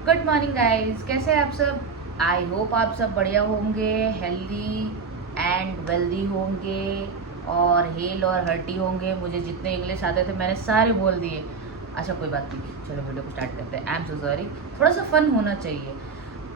Good morning guys, कैसे हैं आप सब। आई होप आप सब बढ़िया होंगे, हेल्दी एंड वेल्दी होंगे और हेल और हर्टी होंगे। मुझे जितने इंग्लिश आते थे मैंने सारे बोल दिए। अच्छा कोई बात नहीं, चलो वीडियो को स्टार्ट करते हैं। आई एम सो सॉरी, थोड़ा सा फन होना चाहिए।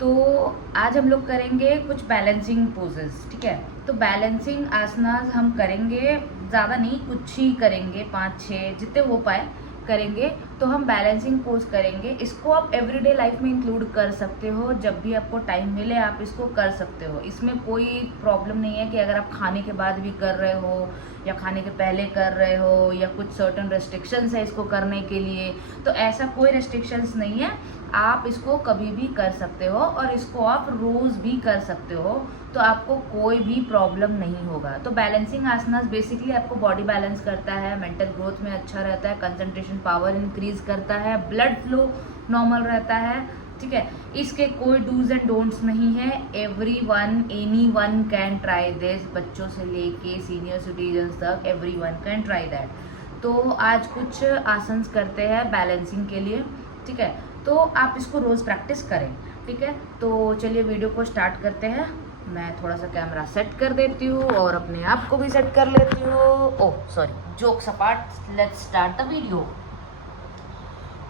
तो आज हम लोग करेंगे कुछ बैलेंसिंग पोजेस, ठीक है। तो बैलेंसिंग आसनास हम करेंगे, ज़्यादा नहीं, कुछ ही करेंगे, 5-6 जितने हो पाए करेंगे। तो हम बैलेंसिंग पोज करेंगे। इसको आप एवरीडे लाइफ में इंक्लूड कर सकते हो, जब भी आपको टाइम मिले आप इसको कर सकते हो। इसमें कोई प्रॉब्लम नहीं है कि अगर आप खाने के बाद भी कर रहे हो या खाने के पहले कर रहे हो या कुछ सर्टन रेस्ट्रिक्शंस है इसको करने के लिए। तो ऐसा कोई रेस्ट्रिक्शंस नहीं है, आप इसको कभी भी कर सकते हो और इसको आप रोज़ भी कर सकते हो। तो आपको कोई भी प्रॉब्लम नहीं होगा। तो बैलेंसिंग आसनास बेसिकली आपको बॉडी बैलेंस करता है, मेंटल ग्रोथ में अच्छा रहता है, कंसंट्रेशन पावर इंक्रीज करता है, ब्लड फ्लो नॉर्मल रहता है, ठीक है। इसके कोई डूज एंड डोंट्स नहीं है। Any one can try this, बच्चों से लेके सीनियर सिटीजन्स तक every one can try that. तो आज कुछ आसन्स करते हैं बैलेंसिंग के लिए, ठीक है। तो आप इसको रोज़ प्रैक्टिस करें, ठीक है। तो चलिए वीडियो को स्टार्ट करते हैं। मैं थोड़ा सा कैमरा सेट कर देती हूँ और अपने आप को भी सेट कर लेती हूँ। Oh sorry, jokes apart, let's start the video.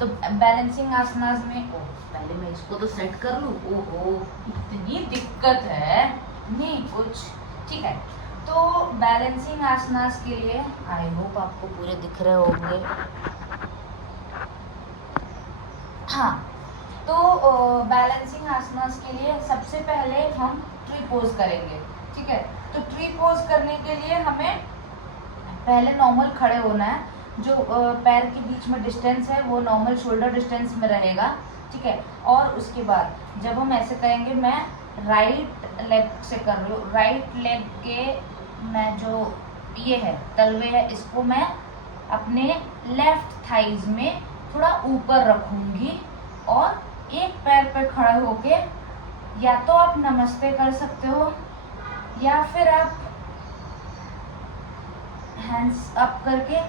तो बैलेंसिंग आसनास में पहले मैं इसको तो सेट कर लूँ। ओहो इतनी दिक्कत है, नहीं कुछ, ठीक है। तो बैलेंसिंग आसनास के लिए आई होप आपको पूरे दिख रहे होंगे। हाँ, तो बैलेंसिंग आसनास के लिए सबसे पहले हम ट्री पोज करेंगे, ठीक है। तो ट्री पोज करने के लिए हमें पहले नॉर्मल खड़े होना है। जो पैर के बीच में डिस्टेंस है वो नॉर्मल शोल्डर डिस्टेंस में रहेगा, ठीक है। और उसके बाद जब हम ऐसे करेंगे, मैं राइट लेग से कर रही हूँ, राइट लेग के मैं जो ये है तलवे है इसको मैं अपने लेफ्ट थाइज में थोड़ा ऊपर रखूंगी और एक पैर पे खड़े होके या तो आप नमस्ते कर सकते हो या फिर आप हैंड्स अप करके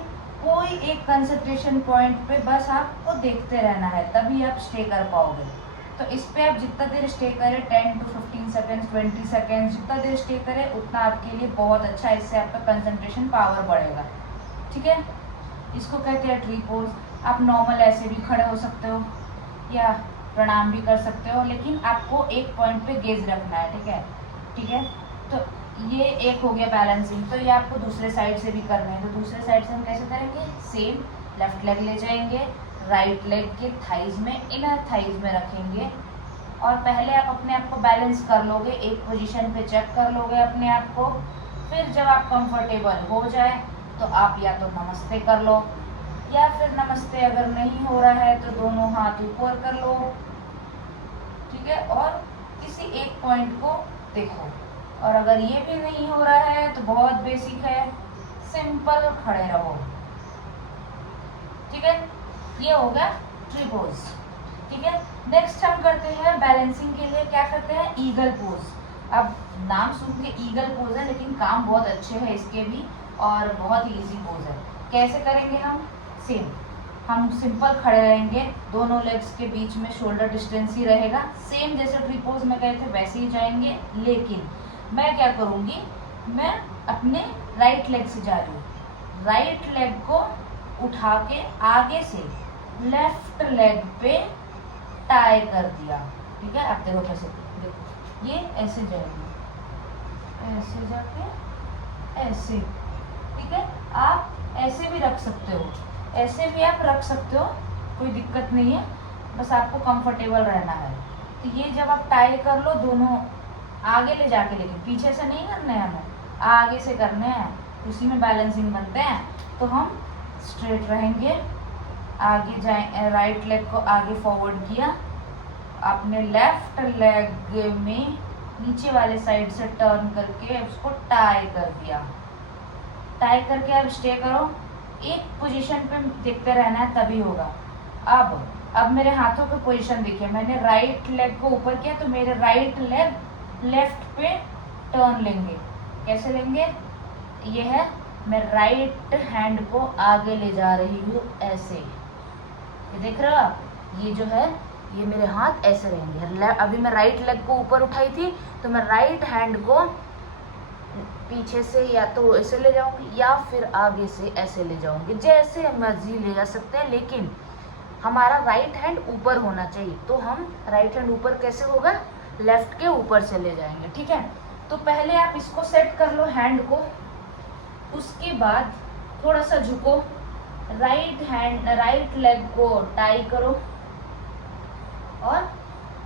कोई एक कंसंट्रेशन पॉइंट पे बस आपको देखते रहना है, तभी आप स्टे कर पाओगे। तो इस पे आप जितना देर स्टे करें, 10 to 15 सेकेंड्स, 20 सेकेंड्स, जितना देर स्टे करें उतना आपके लिए बहुत अच्छा है। इससे आपका कंसंट्रेशन पावर बढ़ेगा, ठीक है। इसको कहते हैं ट्री पोज। आप नॉर्मल ऐसे भी खड़े हो सकते हो या प्रणाम भी कर सकते हो, लेकिन आपको एक पॉइंट पे गेज रखना है, ठीक है, ठीक है। तो ये एक हो गया बैलेंसिंग। तो ये आपको दूसरे साइड से भी करना है। तो दूसरे साइड से हम कैसे करेंगे, सेम लेफ्ट लेग ले जाएंगे, राइट लेग के थाइज में, इनर थाइज में रखेंगे और पहले आप अपने आप को बैलेंस कर लोगे, एक पोजीशन पे चेक कर लोगे अपने आप को। फिर जब आप कंफर्टेबल हो जाए तो आप या तो नमस्ते कर लो या फिर नमस्ते अगर नहीं हो रहा है तो दोनों हाथ ऊपर कर लो, ठीक है। और किसी एक पॉइंट को देखो। और अगर ये भी नहीं हो रहा है तो बहुत बेसिक है, सिंपल खड़े रहो, ठीक है। ये हो गया ट्री पोज, ठीक है। नेक्स्ट हम करते हैं बैलेंसिंग के लिए, क्या करते हैं, ईगल पोज। अब नाम सुन के ईगल पोज है, लेकिन काम बहुत अच्छे हैं इसके भी और बहुत ही इजी पोज है। कैसे करेंगे हम, सेम हम सिंपल खड़े रहेंगे, दोनों लेग्स के बीच में शोल्डर डिस्टेंस ही रहेगा, सेम जैसे ट्री पोज में गए थे वैसे ही जाएंगे। लेकिन मैं क्या करूँगी, मैं अपने राइट लेग से जा रही हूँ, राइट लेग को उठा के आगे से लेफ्ट लेग पे टाई कर दिया, ठीक है। आप देखो कैसे, देखो ये ऐसे जाएगी, ऐसे जाके ऐसे, ठीक है। आप ऐसे भी रख सकते हो, ऐसे भी आप रख सकते हो, कोई दिक्कत नहीं है, बस आपको कंफर्टेबल रहना है। तो ये जब आप टाई कर लो दोनों आगे ले जाके, लेकिन पीछे से नहीं करने हैं, हमें आगे से करने हैं, उसी में बैलेंसिंग बनते हैं। तो हम स्ट्रेट रहेंगे, आगे जाए, राइट लेग को आगे फॉरवर्ड किया, अपने लेफ्ट लेग में नीचे वाले साइड से टर्न करके उसको टाई कर दिया। टाई करके अब स्टे करो, एक पोजीशन पे देखते रहना है तभी होगा। अब मेरे हाथों की पोजीशन देखिए, मैंने राइट लेग को ऊपर किया तो मेरे राइट लेग लेफ्ट पे टर्न लेंगे। कैसे लेंगे, ये है, मैं राइट हैंड को आगे ले जा रही हूँ ऐसे, ये देख रहे हो आप, ये जो है ये मेरे हाथ ऐसे रहेंगे। अभी मैं राइट लेग को ऊपर उठाई थी, तो मैं राइट हैंड को पीछे से या तो ऐसे ले जाऊंगी या फिर आगे से ऐसे ले जाऊंगी, जैसे मर्जी ले जा सकते हैं, लेकिन हमारा राइट हैंड ऊपर होना चाहिए। तो हम राइट हैंड ऊपर कैसे होगा, लेफ्ट के ऊपर से ले जाएंगे। ठीक है, तो पहले आप इसको सेट कर लो हैंड को, उसके बाद थोड़ा सा झुको, राइट लेग को टाई करो और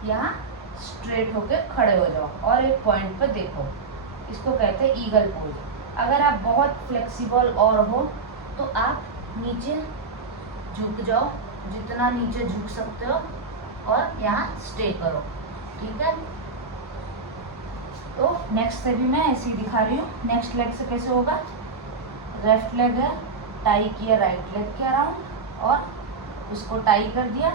यहाँ स्ट्रेट होके खड़े हो जाओ और एक पॉइंट पे देखो। इसको कहते हैं ईगल पोज। अगर आप बहुत फ्लेक्सिबल और हो तो आप नीचे झुक जाओ, जितना नीचे झुक सकते हो, और यहाँ स्टे करो। ठीक है, तो नेक्स्ट से भी मैं ऐसे ही दिखा रही हूँ। नेक्स्ट लेग से कैसे होगा, लेफ्ट लेग है, टाई किया राइट लेग के अराउंड और उसको टाई कर दिया,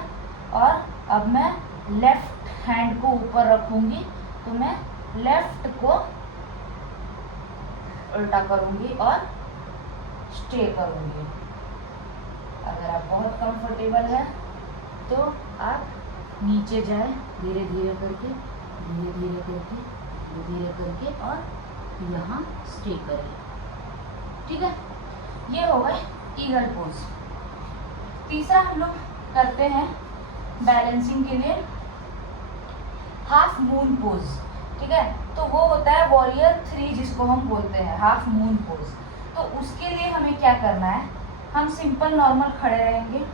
और अब मैं लेफ्ट हैंड को ऊपर रखूंगी, तो मैं लेफ्ट को उल्टा करूंगी और स्टे करूंगी। अगर आप बहुत कंफर्टेबल है तो आप नीचे जाए धीरे धीरे करके, धीरे धीरे करके, धीरे धीरे करके, और यहाँ स्टे करें। ठीक है, ये हो गए ईगल पोज। तीसरा हम लोग करते हैं बैलेंसिंग के लिए हाफ मून पोज। ठीक है, तो वो होता है वॉरियर 3 जिसको हम बोलते हैं हाफ मून पोज। तो उसके लिए हमें क्या करना है, हम सिंपल नॉर्मल खड़े रहेंगे,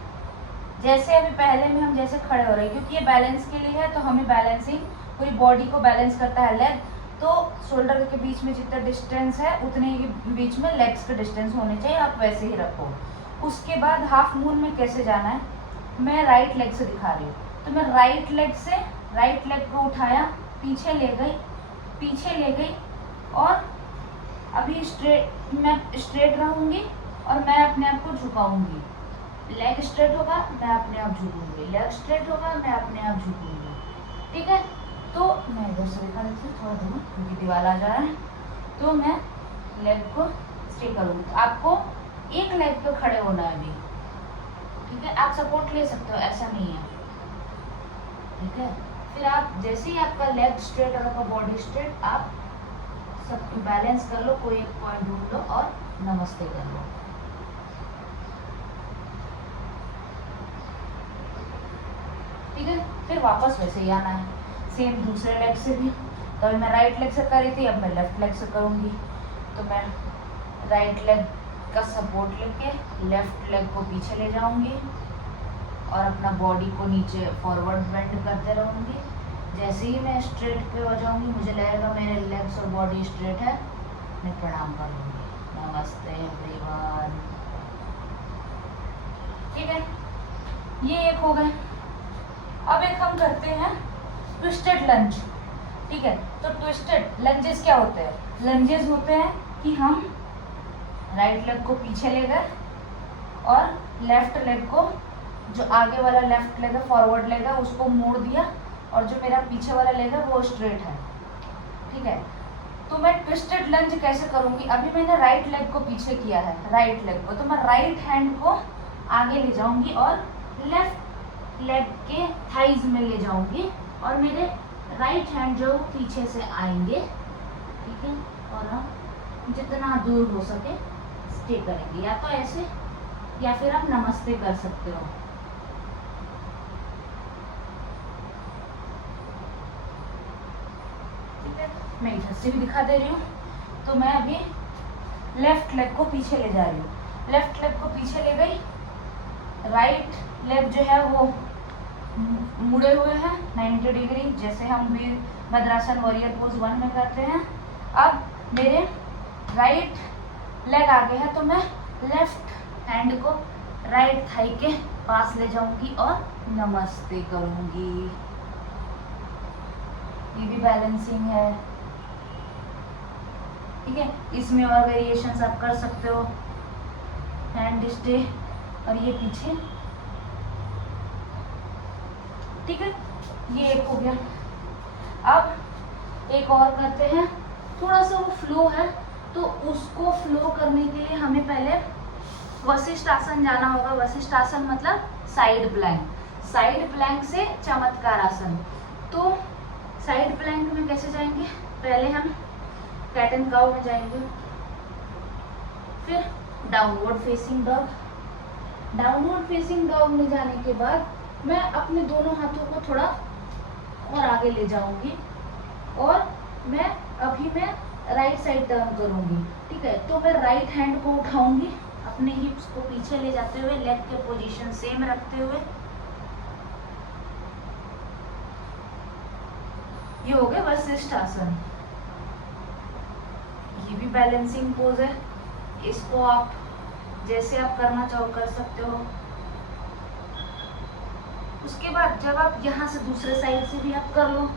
जैसे अभी पहले में हम जैसे खड़े हो रहे हैं, क्योंकि ये बैलेंस के लिए है, तो हमें बैलेंसिंग पूरी बॉडी को बैलेंस करता है लेग, तो शोल्डर के बीच में जितना डिस्टेंस है उतने ही बीच में लेग्स के डिस्टेंस होने चाहिए, आप वैसे ही रखो। उसके बाद हाफ मून में कैसे जाना है, मैं राइट लेग से दिखा रही हूँ, तो मैं राइट लेग से राइट लेग को उठाया, पीछे ले गई और अभी मैं स्ट्रेट रहूँगी और मैं अपने आप को झुकाऊंगी। लेग स्ट्रेट होगा, मैं अपने आप झुकूंगी, लेग स्ट्रेट होगा, मैं अपने आप झुकूंगी। ठीक है, तो मैं इधर से दिखा देती हूँ थोड़ा दूर, क्योंकि दीवार आ जा रहा है। तो मैं लेग को स्टे करूँगी, आपको एक लेग पे खड़े होना है अभी। ठीक है, आप सपोर्ट ले सकते हो, ऐसा नहीं है। ठीक है, फिर आप जैसे ही आपका लेग स्ट्रेट और आपका बॉडी स्ट्रेट, आप सब बैलेंस कर लो, कोई एक पॉइंट ढूंढ लो और नमस्ते कर लो। ठीक है, फिर वापस वैसे ही आना है, सेम दूसरे लेग से भी। तो अभी मैं राइट लेग से कर रही थी, अब मैं लेफ्ट लेग से करूँगी। तो मैं राइट लेग का सपोर्ट लेके लेफ्ट लेग को पीछे ले जाऊंगी और अपना बॉडी को नीचे फॉरवर्ड बेंड करते रहूँगी। जैसे ही मैं स्ट्रेट पे हो जाऊंगी, मुझे लगेगा मेरे लेग्स और बॉडी स्ट्रेट है, मैं प्रणाम कर लूँगी, नमस्ते एवरीवन। ठीक है, ये एक हो गए। अब एक हम करते हैं ट्विस्टेड लंज। ठीक है, तो ट्विस्टेड लंजेस क्या होते हैं, लंजेस होते हैं कि हम राइट लेग को पीछे ले गए और लेफ्ट लेग को, जो आगे वाला लेफ्ट लेग है, फॉरवर्ड लेग है, उसको मोड़ दिया, और जो मेरा पीछे वाला लेग है वो स्ट्रेट है। ठीक है, तो मैं ट्विस्टेड लंज कैसे करूँगी, अभी मैंने राइट लेग को पीछे किया है, राइट लेग को, तो मैं राइट हैंड को आगे ले जाऊंगी और लेफ्ट लेग के थाइज में ले जाऊंगी, और मेरे राइट हैंड जो पीछे से आएंगे। ठीक है, और हम जितना दूर हो सके स्टे करेंगे, या तो ऐसे या फिर आप नमस्ते कर सकते हो। मैं इधर से भी दिखा दे रही हूँ। तो मैं अभी लेफ्ट लेग को पीछे ले जा रही हूँ, लेफ्ट लेग को पीछे ले गई, राइट लेग जो है वो मुड़े हुए हैं 90 डिग्री, जैसे हम वीर भद्रासन वॉरियर पोज 1 में करते हैं। अब मेरे राइट लेग आगे है, तो मैं लेफ्ट हैंड को राइट थाई के पास ले जाऊंगी और नमस्ते करूंगी। ये भी बैलेंसिंग है। ठीक है, इसमें और वेरिएशंस आप कर सकते हो, हैंड स्टे और ये पीछे। ठीक है, ये एक हो गया। अब एक और करते हैं, थोड़ा सा वो फ्लो है, तो उसको फ्लो करने के लिए हमें पहले वशिष्ठ आसन जाना होगा। वशिष्ठ आसन मतलब साइड प्लैंक। साइड प्लैंक से चमत्कार आसन। तो साइड प्लैंक में कैसे जाएंगे, पहले हम कैट एंड काउ में जाएंगे, फिर downward facing dog. Downward facing dog में जाने के बाद मैं अपने दोनों हाथों को थोड़ा और आगे ले जाऊंगी और मैं राइट साइड टर्न करूंगी। ठीक है, तो मैं राइट हैंड को उठाऊंगी, अपने हिप्स को पीछे ले जाते हुए, लेग के पोजीशन सेम रखते हुए। ये हो गया वशिष्ठ आसन। ये भी बैलेंसिंग पोज है, इसको आप जैसे आप करना चाहो कर सकते हो। उसके बाद जब आप यहाँ से दूसरे साइड से भी आप कर लो,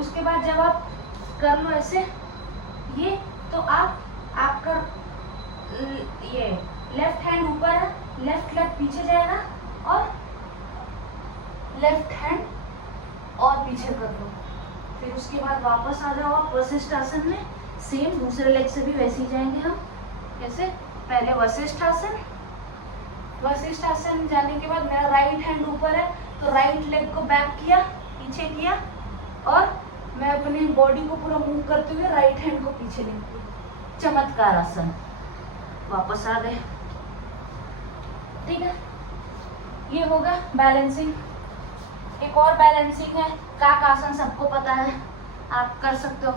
उसके बाद जब आप कर लो ऐसे ये, तो आपका ये लेफ्ट हैंड ऊपर है, लेफ्ट लेग पीछे जाएगा और लेफ्ट हैंड और पीछे कर दो। फिर उसके बाद वापस आ जाओ आप वशिष्ठ आसन में, सेम दूसरे लेग से भी वैसे ही जाएंगे हम। कैसे, पहले वशिष्ठ आसन, वशिष्ठ आसन जाने के बाद मेरा राइट हैंड ऊपर है तो राइट लेग को बैक किया, पीछे किया और मैं अपनी बॉडी को पूरा मूव करते हुए राइट हैंड को पीछे ले गई, चमत्कार आसन, वापस आ गए। ठीक है, ये होगा बैलेंसिंग। एक और बैलेंसिंग है काकासन, सबको पता है, आप कर सकते हो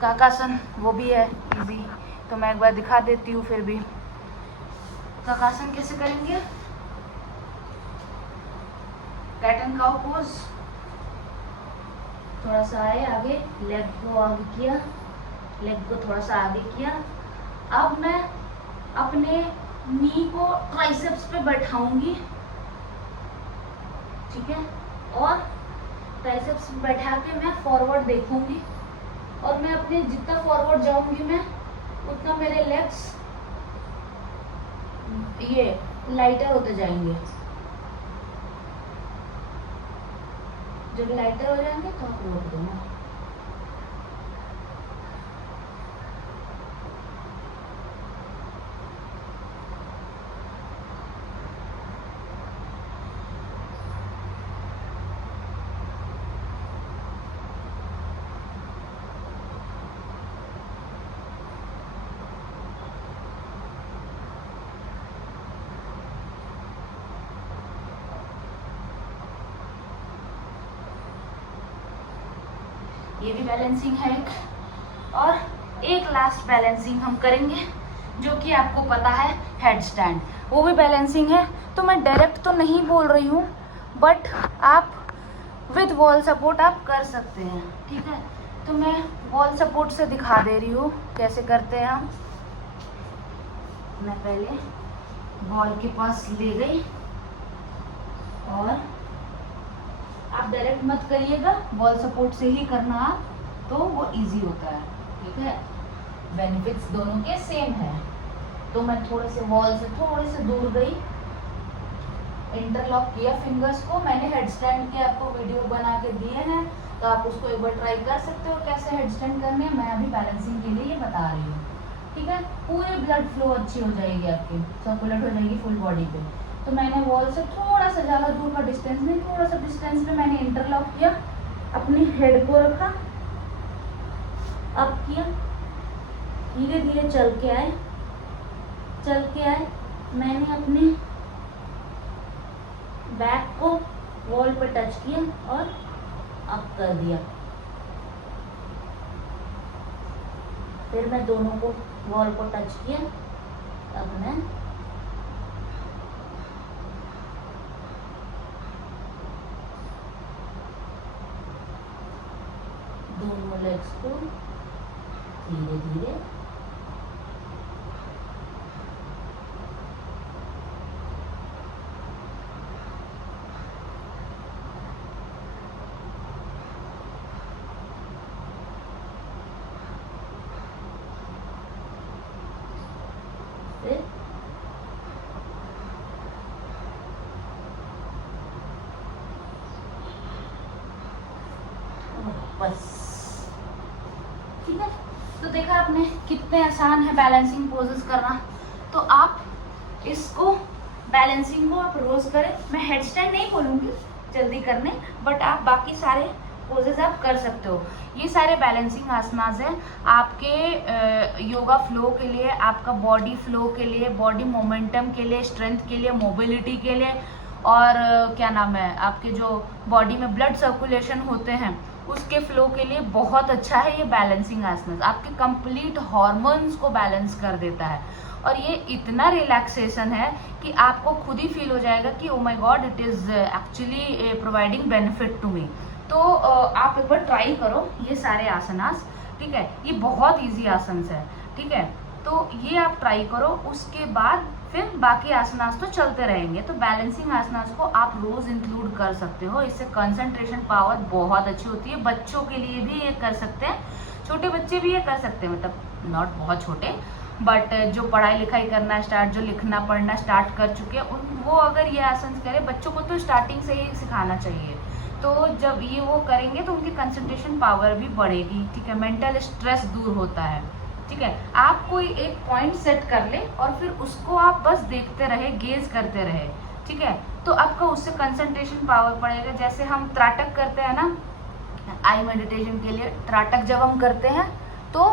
काकासन, वो भी है इजी। तो मैं एक बार दिखा देती हूँ। फिर भी काकासन कैसे करेंगे, कैट एंड काउ पोज, थोड़ा सा आए आगे, लेग को आगे किया, लेग को थोड़ा सा आगे किया। अब मैं अपने नी को ट्राइसेप्स पे बैठाऊंगी, ठीक है, और ट्राइसेप्स बैठा के मैं फॉरवर्ड देखूंगी और मैं अपने जितना फॉरवर्ड जाऊंगी मैं उतना मेरे लेग्स ये लाइटर होते जाएंगे। जब लाइटर हो जाएंगे तो आप रोक देना। ये भी बैलेंसिंग है एक, और एक लास्ट बैलेंसिंग हम करेंगे जो कि आपको पता है हेड स्टैंड, वो भी बैलेंसिंग है। तो मैं डायरेक्ट तो नहीं बोल रही हूँ, बट आप विद वॉल सपोर्ट आप कर सकते हैं। ठीक है, तो मैं वॉल सपोर्ट से दिखा दे रही हूँ कैसे करते हैं हम। मैं पहले वॉल के पास ले गई और आप डायरेक्ट मत करिएगा, वॉल सपोर्ट से ही करना आप, तो वो इजी होता है। ठीक है, बेनिफिट्स दोनों के सेम है। तो मैं थोड़े से वॉल से थोड़े से दूर गई, इंटरलॉक किया फिंगर्स को। मैंने हेड स्टैंड के आपको वीडियो बना के दिए हैं, तो आप उसको एक बार ट्राई कर सकते हो कैसे हेड स्टैंड करने हैं। मैं अभी बैलेंसिंग के लिए ये बता रही हूँ। ठीक है, पूरी ब्लड फ्लो अच्छी हो जाएगी, आपकी सर्कुलेट हो जाएगी फुल बॉडी पे। तो मैंने वॉल से थोड़ा सा ज़्यादा दूर का डिस्टेंस नहीं, थोड़ा सा डिस्टेंस पे मैंने इंटरलॉक किया, अपनी हेड को रखा, अप किया, धीरे धीरे चल के आए, मैंने अपनी बैक को वॉल पे टच किया और अप कर दिया। फिर मैं दोनों को वॉल को टच किया, अब मैं दोनों लेग्स को धीरे धीरे बस। ठीक है, तो देखा आपने कितने आसान है बैलेंसिंग पोजेस करना। तो आप इसको बैलेंसिंग को आप रोज करें। मैं हेड स्टैंड नहीं बोलूँगी जल्दी करने, बट आप बाकी सारे पोजेज आप कर सकते हो। ये सारे बैलेंसिंग आसनास हैं आपके योगा फ्लो के लिए, आपका बॉडी फ्लो के लिए, बॉडी मोमेंटम के लिए, स्ट्रेंथ के लिए, मोबिलिटी के लिए, और क्या नाम है, आपके जो बॉडी में ब्लड सर्कुलेशन होते हैं उसके फ्लो के लिए बहुत अच्छा है ये बैलेंसिंग आसनास। आपके कंप्लीट हार्मोन्स को बैलेंस कर देता है, और ये इतना रिलैक्सेशन है कि आपको खुद ही फील हो जाएगा कि oh my god, it is actually providing benefit to me. तो आप एक बार ट्राई करो ये सारे आसनास, ठीक है। ये बहुत इजी आसन्स है, ठीक है। तो ये आप ट्राई करो, उसके बाद फिर बाकी आसनास तो चलते रहेंगे। तो बैलेंसिंग आसनास को आप रोज इंक्लूड कर सकते हो, इससे कंसंट्रेशन पावर बहुत अच्छी होती है। बच्चों के लिए भी ये कर सकते हैं, छोटे बच्चे भी ये कर सकते हैं, मतलब नॉट बहुत छोटे, बट जो पढ़ाई लिखाई करना स्टार्ट, जो लिखना पढ़ना स्टार्ट कर चुके हैं उन वो अगर ये आसन करें, बच्चों को तो स्टार्टिंग से ही सिखाना चाहिए। तो जब ये वो करेंगे तो उनकी कंसंट्रेशन पावर भी बढ़ेगी, ठीक है। मेंटल स्ट्रेस दूर होता है, ठीक है। आप कोई एक पॉइंट सेट कर ले और फिर उसको आप बस देखते रहे, गेज करते रहे, ठीक है। तो आपका उससे कंसंट्रेशन पावर बढ़ेगा। जैसे हम त्राटक करते हैं ना, आई मेडिटेशन के लिए त्राटक जब हम करते हैं तो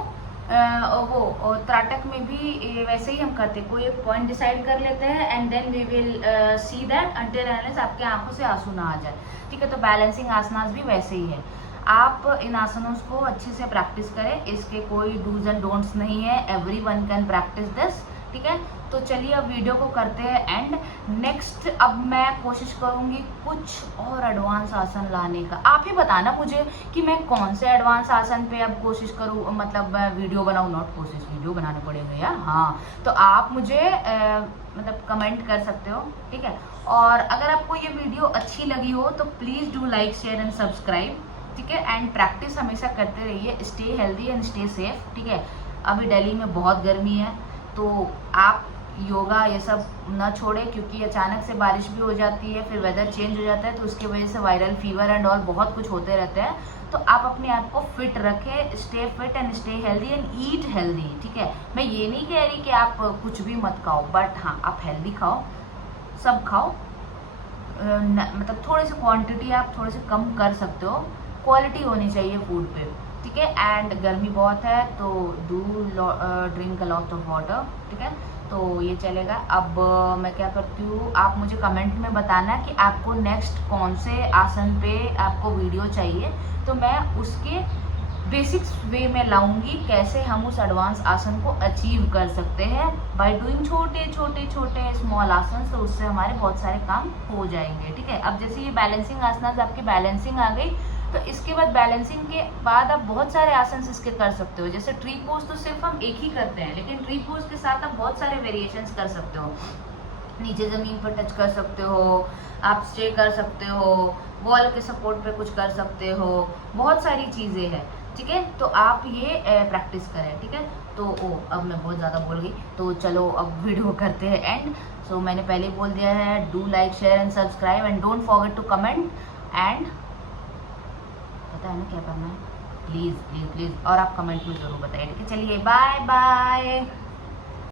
वो त्राटक में भी वैसे ही हम करते हैं, कोई एक पॉइंट डिसाइड कर लेते हैं and then we will see that until unless आपके आंखों से आंसू ना आ जाए, ठीक है। तो बैलेंसिंग आसनास भी वैसे ही है। आप इन आसनों को अच्छे से प्रैक्टिस करें, इसके कोई डूज एंड डोंट्स नहीं है, एवरीवन कैन प्रैक्टिस दिस, ठीक है। तो चलिए अब वीडियो को करते हैं एंड नेक्स्ट। अब मैं कोशिश करूंगी कुछ और एडवांस आसन लाने का। आप ही बताना मुझे कि मैं कौन से एडवांस आसन पे अब कोशिश करूँ, मतलब वीडियो बनाऊँ, नॉट कोशिश, वीडियो बनाने पड़ेंगे यार। हाँ, तो आप मुझे मतलब कमेंट कर सकते हो, ठीक है। और अगर आपको ये वीडियो अच्छी लगी हो तो please do like, share and subscribe, ठीक है। एंड प्रैक्टिस हमेशा करते रहिए, stay healthy and stay safe, ठीक है। अभी दिल्ली में बहुत गर्मी है, तो आप योगा ये सब ना छोड़े, क्योंकि अचानक से बारिश भी हो जाती है, फिर वेदर चेंज हो जाता है, तो उसकी वजह से वायरल फीवर एंड ऑल बहुत कुछ होते रहते हैं। तो आप अपने आप को फिट रखें, stay fit and stay healthy and eat healthy, ठीक है। मैं ये नहीं कह रही कि आप कुछ भी मत खाओ, बट हाँ आप हेल्दी खाओ, सब खाओ, मतलब थोड़े से क्वांटिटी आप थोड़े से कम कर सकते हो, क्वालिटी होनी चाहिए फूड पे, ठीक है। एंड गर्मी बहुत है तो do drink a lot of water, ठीक है। तो ये चलेगा। अब मैं क्या करती हूँ, आप मुझे कमेंट में बताना कि आपको नेक्स्ट कौन से आसन पे आपको वीडियो चाहिए, तो मैं उसके बेसिक्स वे में लाऊंगी, कैसे हम उस एडवांस आसन को अचीव कर सकते हैं बाय डूइंग छोटे छोटे छोटे स्मॉल आसन। तो उससे हमारे बहुत सारे काम हो जाएंगे, ठीक है। अब जैसे ये बैलेंसिंग आसनास आपकी बैलेंसिंग आ गई, तो इसके बाद बैलेंसिंग के बाद आप बहुत सारे आसन इसके कर सकते हो। जैसे ट्री पोज तो सिर्फ हम एक ही करते हैं, लेकिन ट्री पोज के साथ आप बहुत सारे वेरिएशंस कर सकते हो। नीचे ज़मीन पर टच कर सकते हो, आप स्टे कर सकते हो, वॉल के सपोर्ट पे कुछ कर सकते हो, बहुत सारी चीज़ें हैं, ठीक है। तो आप ये प्रैक्टिस करें, ठीक है। तो अब मैं बहुत ज़्यादा बोल गई, तो चलो अब वीडियो करते हैं एंड। सो मैंने पहले ही बोल दिया है, do like, share and subscribe and don't forget to comment and पता है ना क्या करना है, प्लीज़ प्लीज़ प्लीज़, और आप कमेंट में ज़रूर बताइए, ठीक है। चलिए बाय बाय।